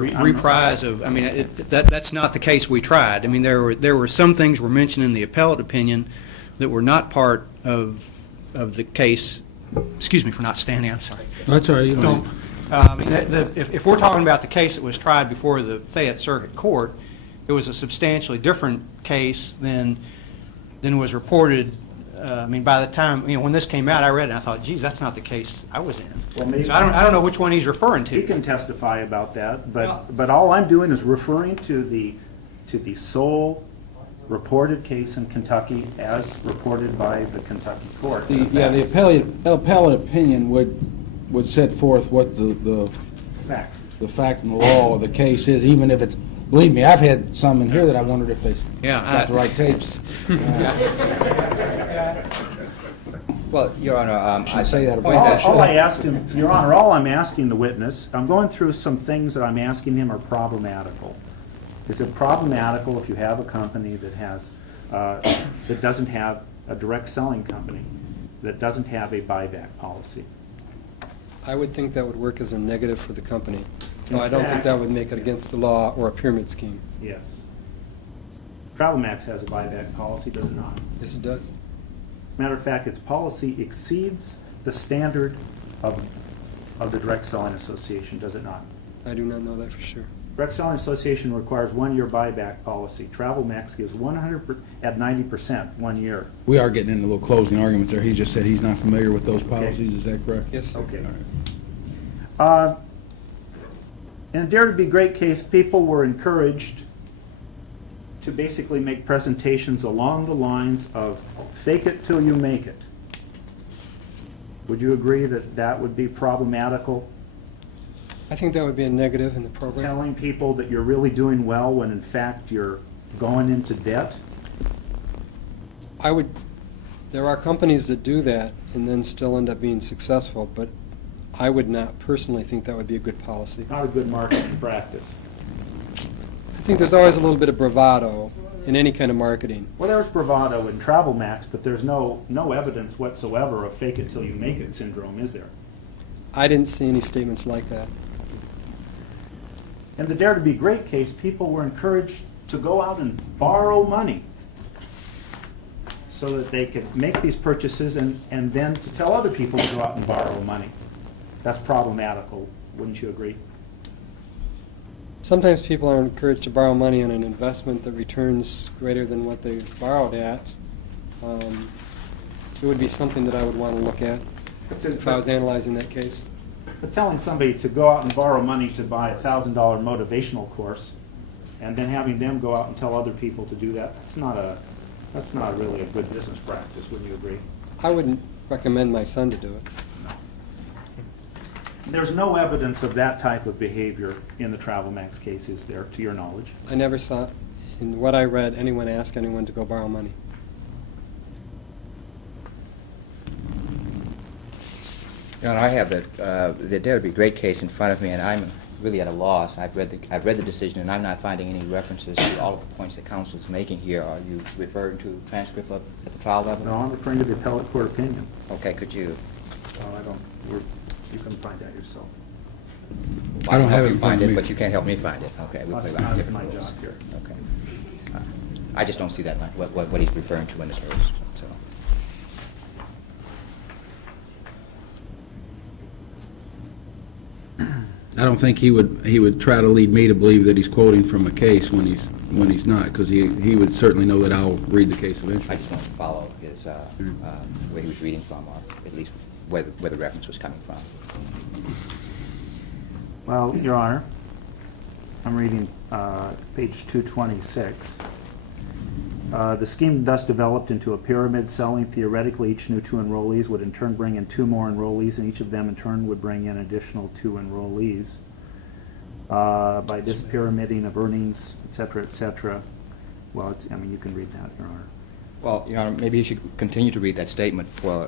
reprise of, I mean, that's not the case we tried. I mean, there were some things were mentioned in the appellate opinion that were not part of the case. Excuse me for not standing, I'm sorry. That's all right. You Don't. I mean, if we're talking about the case that was tried before the Fayette Circuit Court, it was a substantially different case than was reported. I mean, by the time, when this came out, I read it and I thought, geez, that's not the case I was in. Well, maybe, so I don't know which one he's referring to. He can testify about that, but all I'm doing is referring to the sole reported case in Kentucky as reported by the Kentucky court. The appellate opinion would set forth what the fact and the law of the case is, even if it's, believe me, I've had some in here that I wondered if they got the right tapes. Well, Your Honor, I say that about all I asked him, Your Honor, all I'm asking the witness, I'm going through some things that I'm asking him are problematical. Is it problematical if you have a company that has, that doesn't have a direct selling company, that doesn't have a buyback policy? I would think that would work as a negative for the company. No, I don't think that would make it against the law or a pyramid scheme. Yes. TravelMax has a buyback policy, does it not? Yes, it does. Matter of fact, its policy exceeds the standard of the Direct Selling Association, does it not? I do not know that for sure. Direct Selling Association requires 1 year buyback policy. TravelMax gives 100 at 90% 1 year. We are getting into little closing arguments there. He just said he's not familiar with those policies. Is that correct? Yes, sir. Okay. All right. In a Dare to Be Great case, people were encouraged to basically make presentations along the lines of fake it till you make it. Would you agree that that would be problematical? I think that would be a negative in the program. Telling people that you're really doing well when in fact you're going into debt? There are companies that do that and then still end up being successful, but I would not personally think that would be a good policy. Not a good marketing practice. I think there's always a little bit of bravado in any kind of marketing. Well, there's bravado in TravelMax, but there's no evidence whatsoever of fake it till you make it syndrome, is there? I didn't see any statements like that. In the Dare to Be Great case, people were encouraged to go out and borrow money so that they could make these purchases and then to tell other people to go out and borrow money. That's problematical, wouldn't you agree? Sometimes people are encouraged to borrow money on an investment that returns greater than what they've borrowed at. It would be something that I would want to look at if I was analyzing that case. But telling somebody to go out and borrow money to buy a $1,000 motivational course and then having them go out and tell other people to do that, that's not really a good business practice, wouldn't you agree? I wouldn't recommend my son to do it. There's no evidence of that type of behavior in the TravelMax case, is there, to your knowledge? I never saw, in what I read, anyone ask anyone to go borrow money. Your Honor, I have the Dare to Be Great case in front of me, and I'm really at a loss. I've read the decision, and I'm not finding any references to all of the points that counsel is making here. Are you referring to a transcript at the trial level? No, I'm referring to the appellate court opinion. Okay, could you? You can find that yourself. I don't have it in You front find of it, me. but you can't help me find it. Okay, we'll play That's by not different my rules. job here. Okay. I just don't see that, what he's referring to in the case, so. I don't think he would try to lead me to believe that he's quoting from a case when he's not, because he would certainly know that I'll read the case I eventually. just wanted to follow his, where he was reading from, or at least where the reference was coming from. Well, Your Honor, I'm reading page 226. The scheme thus developed into a pyramid selling. Theoretically, each new 2 enrollees would in turn bring in 2 more enrollees, and each of them in turn would bring in additional 2 enrollees. By this pyramiding of earnings, et cetera, well, you can read that, Your Honor. Well, Your Honor, maybe you should continue to read that statement for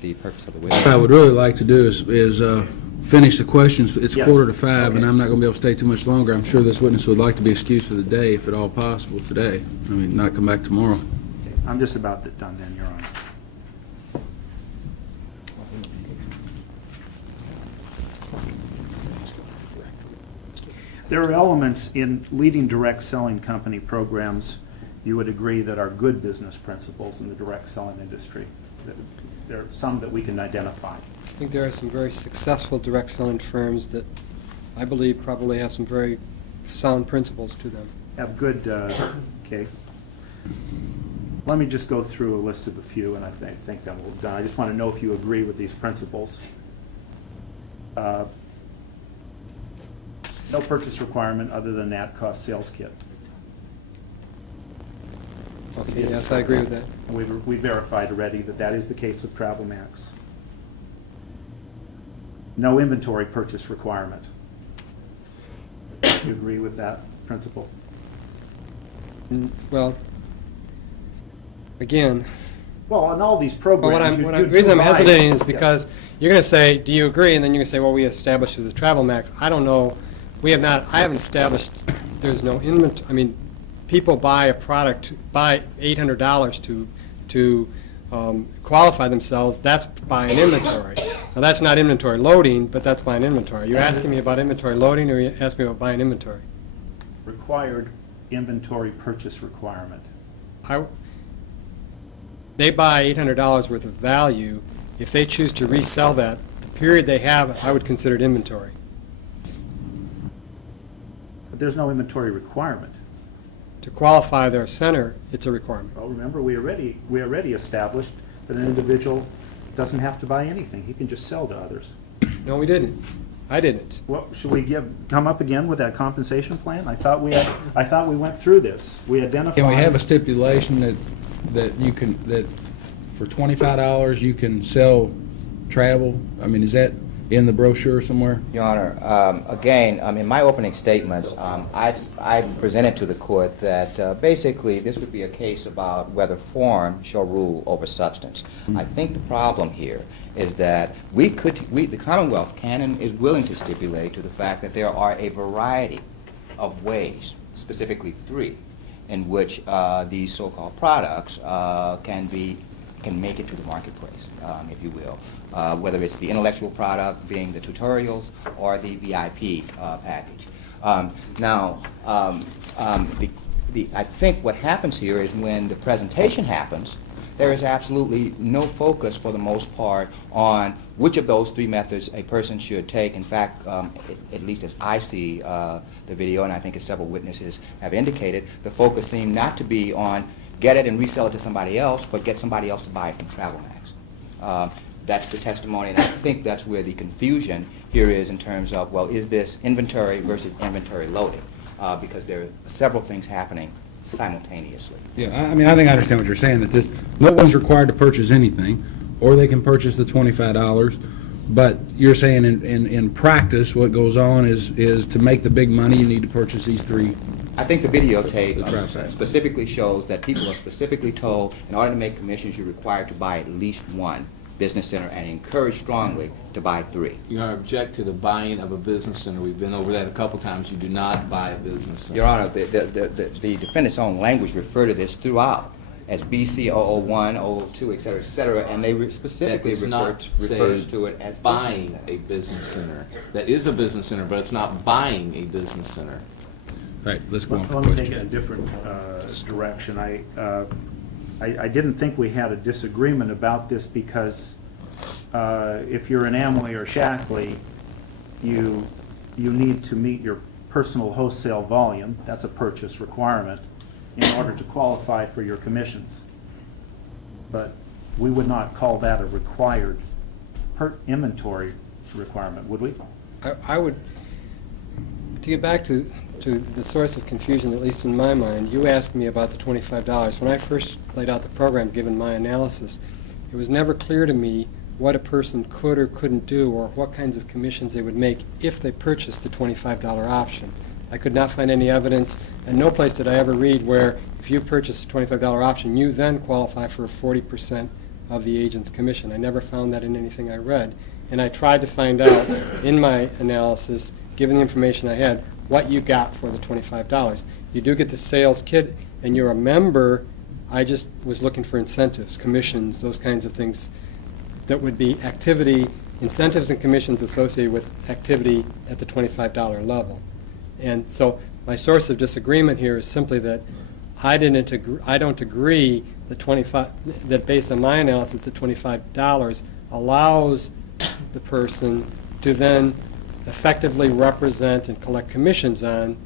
the purpose of the witness. What I would really like to do is finish the questions. It's Yes. 4:45, Okay. and I'm not going to be able to stay too much longer. I'm sure this witness would like to be excused for the day, if at all possible, today. I mean, not come back tomorrow. Okay, I'm just about done then, Your Honor. There are elements in leading direct selling company programs, you would agree, that are good business principles in the direct selling industry. There are some that we can identify. I think there are some very successful direct selling firms that I believe probably have some very sound principles to them. Have good, okay. Let me just go through a list of a few, and I think then we'll be done. I just want to know if you agree with these principles. No purchase requirement other than an at-cost sales kit. Okay, yes, I agree with that. We verified already that that is the case with TravelMax. No inventory purchase requirement. You agree with that principle? Well, again, Well, on all these but programs, the reason I'm hesitating is because you're going to say, do you agree? And then you're going to say, well, we established as a TravelMax. I don't know. I haven't established, there's no inventory. I mean, people buy a product, buy $800 to qualify themselves. That's buying inventory. Now, that's not inventory loading, but that's buying inventory. Are you asking me about inventory loading, or are you asking me about buying inventory? Required inventory purchase requirement. They buy $800 worth of value. If they choose to resell that, the period they have, I would consider it inventory. But there's no inventory requirement. To qualify their center, it's a requirement. Well, remember, we already established that an individual doesn't have to buy anything. He can just sell to others. No, we didn't. I didn't. Well, should we come up again with that compensation plan? I thought we went through this. We identified. Can we have a stipulation that you can, that for $25 you can sell travel? I mean, is that in the brochure somewhere? Your Honor, again, in my opening statements, I presented to the court that basically this would be a case about whether form shall rule over substance. I think the problem here is that the Commonwealth can and is willing to stipulate to the fact that there are a variety of ways, specifically 3, in which these so-called products can make it to the marketplace, if you will. Whether it's the intellectual product being the tutorials or the VIP package. I think what happens here is when the presentation happens, there is absolutely no focus for the most part on which of those 3 methods a person should take. In fact, at least as I see the video, and I think as several witnesses have indicated, the focus seemed not to be on get it and resell it to somebody else, but get somebody else to buy it from TravelMax. That's the testimony, and I think that's where the confusion here is in terms of, well, is this inventory versus inventory loading? Because there are several things happening simultaneously. Yeah, I mean, I think I understand what you're saying, that no one's required to purchase anything, or they can purchase the $25, but you're saying in practice, what goes on is to make the big money, you need to purchase these 3. I think the videotape specifically shows that people are specifically told in order to make commissions, you're required to buy at least 1 business center and encouraged strongly to buy 3. You know, I object to the buying of a business center. We've been over that a couple times. You do not buy a business center. Your Honor, the defendant's own language refer to this throughout as BC 001, 002, et cetera, and they specifically refers to it as buying a business center. That is a business center, but it's not buying a business center. Right, let's go on for Let me take it in a questions. different direction. I didn't think we had a disagreement about this because if you're an Amway or Shackley, you need to meet your personal wholesale volume. That's a purchase requirement in order to qualify for your commissions. But we would not call that a required inventory requirement, would we? I would, to get back to the source of confusion, at least in my mind, you asked me about the $25. When I first laid out the program, given my analysis, it was never clear to me what a person could or couldn't do or what kinds of commissions they would make if they purchased the $25 option. I could not find any evidence, and no place did I ever read where if you purchase a $25 option, you then qualify for 40% of the agent's commission. I never found that in anything I read. And I tried to find out in my analysis, given the information I had, what you got for the $25. You do get the sales kit, and you're a member. I just was looking for incentives, commissions, those kinds of things that would be activity, incentives and commissions associated with activity at the $25 level. And so my source of disagreement here is simply that I don't agree that based on my analysis, the $25 allows the person to then effectively represent and collect commissions on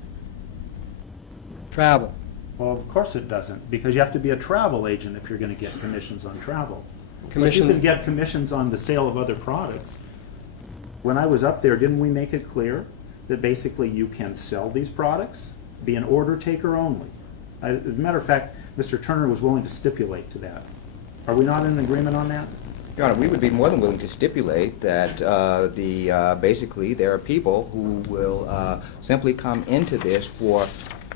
travel. Well, of course it doesn't, because you have to be a travel agent if you're going to get commissions on travel. But Commission- you can get commissions on the sale of other products. When I was up there, didn't we make it clear that basically you can sell these products, be an order taker only? As a matter of fact, Mr. Turner was willing to stipulate to that. Are we not in agreement on that? Your Honor, we would be more than willing to stipulate that basically there are people who will simply come into this for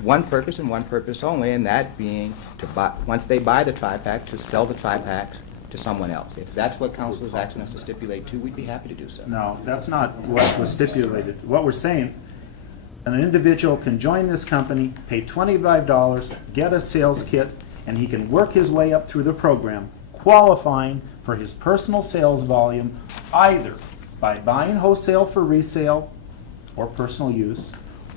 one purpose and one purpose only, and that being to buy, once they buy the tri-pack, to sell the tri-pack to someone else. If that's what counsel is asking us to stipulate too, we'd be happy to do so. No, that's not what was stipulated. What we're saying, an individual can join this company, pay $25, get a sales kit, and he can work his way up through the program, qualifying for his personal sales volume either by buying wholesale for resale or personal use,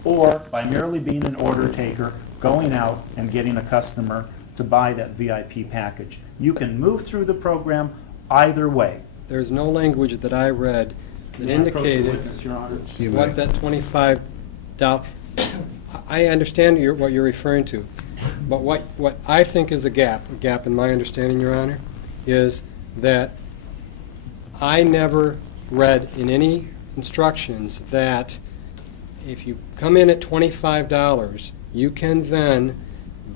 or by merely being an order taker, going out and getting a customer to buy that VIP package. You can move through the program either way. There's no language that I read that May I approach the indicated witness, Your Honor? what that $25, I understand what you're referring to, but what I think is a gap in my understanding, Your Honor, is that I never read in any instructions that if you come in at $25, you can then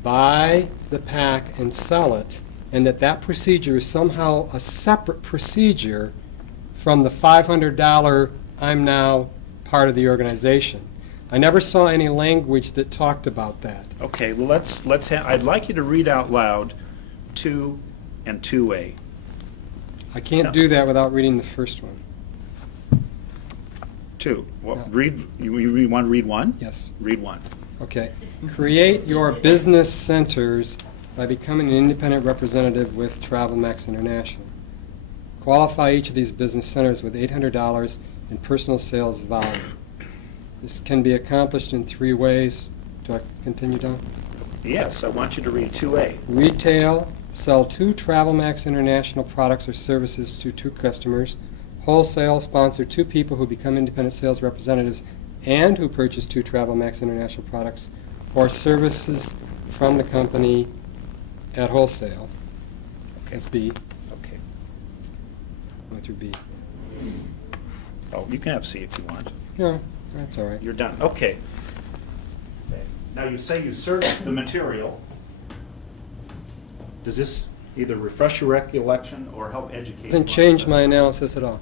buy the pack and sell it, and that procedure is somehow a separate procedure from the $500 I'm now part of the organization. I never saw any language that talked about that. Okay, well, I'd like you to read out loud 2 and 2A. I can't do that without reading the first one. 2. Well, Yeah. read, you want to read 1? Yes. Read 1. Okay. Create your business centers by becoming an independent representative with TravelMax International. Qualify each of these business centers with $800 in personal sales volume. This can be accomplished in 3 ways. Do I continue, Don? Yes, I want you to read 2A. Retail, sell 2 TravelMax International products or services to 2 customers. Wholesale, sponsor 2 people who become independent sales representatives and who purchase 2 TravelMax International products or services from the company at wholesale. That's B. Okay. Went through B. Oh, you can have C if you want. No, that's all right. You're done. Okay. Now, you say you searched the material. Does this either refresh your recollection or help educate? Doesn't change my analysis at all.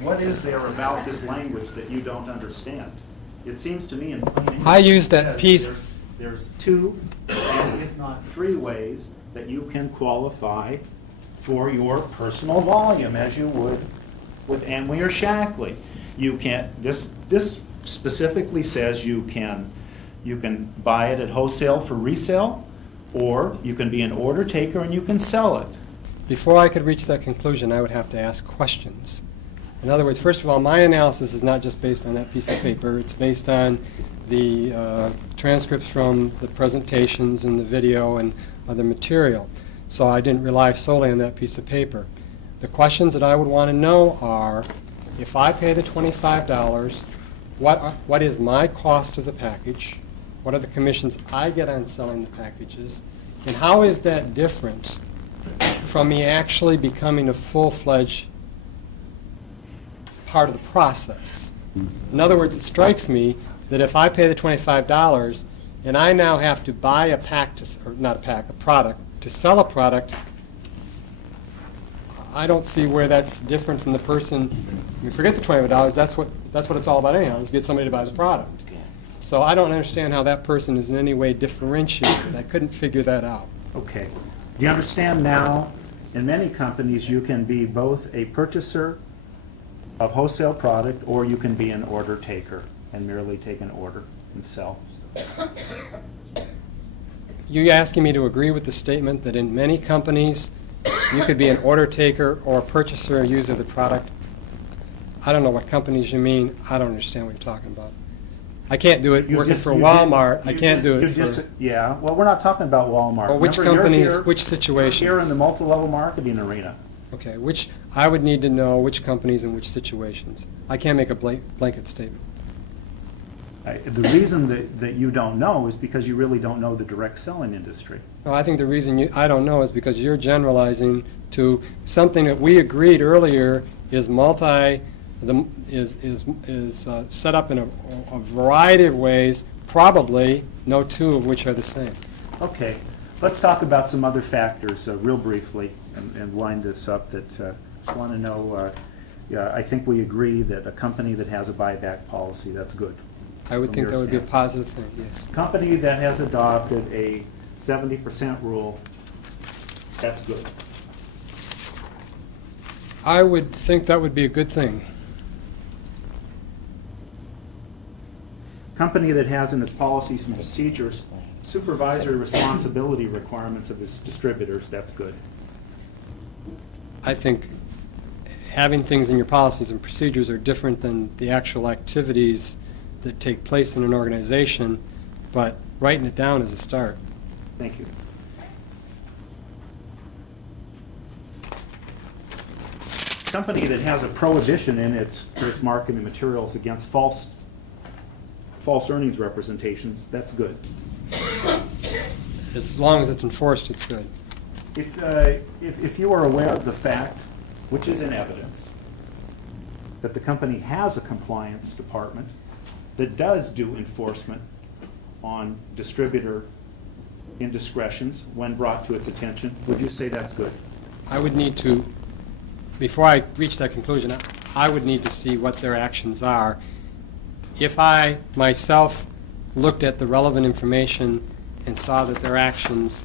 What is there about this language that you don't understand? It seems to me in plain English. I used it that says piece- There's 2, and if not 3 ways that you can qualify for your personal volume, as you would with Amway or Shackley. You can't, this specifically says you can buy it at wholesale for resale, or you can be an order taker and you can sell it. Before I could reach that conclusion, I would have to ask questions. In other words, first of all, my analysis is not just based on that piece of paper. It's based on the transcripts from the presentations and the video and other material. So I didn't rely solely on that piece of paper. The questions that I would want to know are, if I pay the $25, what is my cost of the package? What are the commissions I get on selling the packages? And how is that different from me actually becoming a full-fledged part of the process? In other words, it strikes me that if I pay the $25 and I now have to buy a pack, or not a pack, a product, to sell a product, I don't see where that's different from the person, I mean, forget the $25, that's what it's all about anyhow, is get somebody to buy the product. So I don't understand how that person is in any way differentiated. I couldn't figure that out. Okay. Do you understand now, in many companies, you can be both a purchaser of wholesale product, or you can be an order taker and merely take an order and sell? You asking me to agree with the statement that in many companies, you could be an order taker or a purchaser or user of the product? I don't know what companies you mean. I don't understand what you're talking about. I can't do it You working just- for you Walmart. did- I you can't just- do you it just- for, Yeah, well, we're not talking about Walmart. or which Remember, you're companies, here- which You're situations. here in the multi-level marketing arena. Okay, which, I would need to know which companies and which situations. I can't make a blanket statement. The reason that you don't know is because you really don't know the direct selling industry. No, I think the reason I don't know is because you're generalizing to something that we agreed earlier is set up in a variety of ways, probably no two of which are the same. Okay, let's talk about some other factors real briefly and wind this up. That just want to know, yeah, I think we agree that a company that has a buyback policy, that's good. I would From think your that would be a standpoint. positive thing, yes. Company that has adopted a 70% rule, that's good. I would think that would be a good thing. Company that has in its policies and procedures supervisory responsibility requirements of its distributors, that's good. I think having things in your policies and procedures are different than the actual activities that take place in an organization, but writing it down is a start. Thank you. Company that has a prohibition in its marketing materials against false earnings representations, that's good. As long as it's enforced, it's good. If you are aware of the fact, which is in evidence, that the company has a compliance department that does do enforcement on distributor indiscretions when brought to its attention, would you say that's good? I would need to, before I reach that conclusion, I would need to see what their actions are. If I myself looked at the relevant information and saw that their actions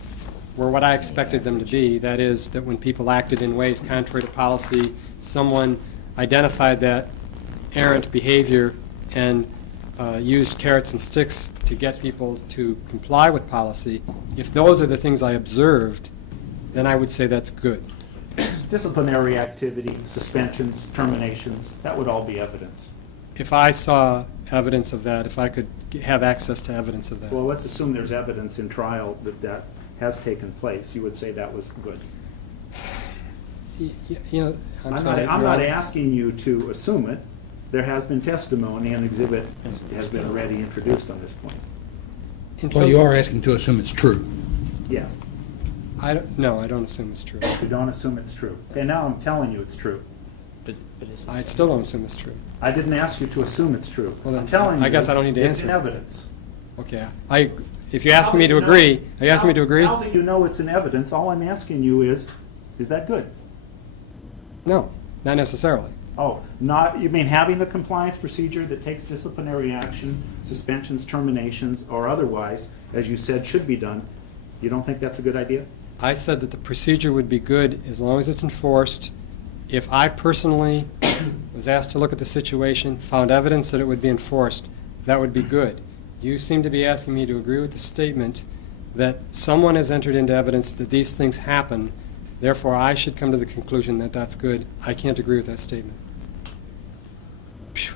were what I expected them to be, that is, that when people acted in ways contrary to policy, someone identified that errant behavior and used carrots and sticks to get people to comply with policy, if those are the things I observed, then I would say that's good. Disciplinary activity, suspensions, terminations, that would all be evidence. If I saw evidence of that, if I could have access to evidence of that. Well, let's assume there's evidence in trial that has taken place. You would say that was good. You know, I'm I'm sorry. not Your Honor. asking you to assume it. There has been testimony, and exhibit has been already introduced on this point. In Well, some- you are asking to assume it's true. Yeah, No, I don't assume it's true. you don't assume it's true. And now I'm telling you it's true. I still don't assume it's true. I didn't ask you to assume it's true. Well, I'm then, telling you. I guess I don't need to It's answer in it. evidence. Okay, if you ask me to agree, are you asking me to agree? Now that you know it's in evidence, all I'm asking you is that good? No, not necessarily. Oh, you mean having a compliance procedure that takes disciplinary action, suspensions, terminations, or otherwise, as you said, should be done, you don't think that's a good idea? I said that the procedure would be good as long as it's enforced. If I personally was asked to look at the situation, found evidence that it would be enforced, that would be good. You seem to be asking me to agree with the statement that someone has entered into evidence that these things happen, therefore I should come to the conclusion that that's good. I can't agree with that statement. Phew.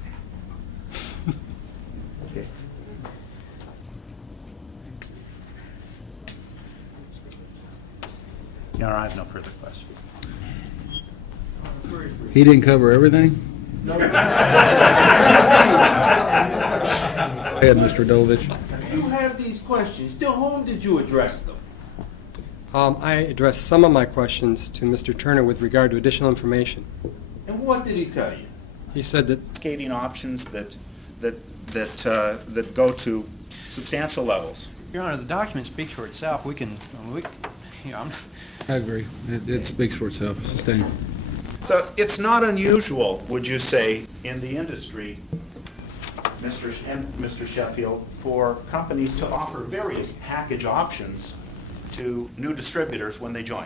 Okay. Your Honor, I have no further questions. He didn't cover everything? Go ahead, Mr. Dovich. You have these questions. To whom did you address them? I addressed some of my questions to Mr. Turner with regard to additional information. And what did he tell you? He said that Cascading options that go to substantial levels. Your Honor, the document speaks for itself. I agree. It speaks for itself. Sustained. So it's not unusual, would you say, in the industry, Mr. Sheffield, for companies to offer various package options to new distributors when they join?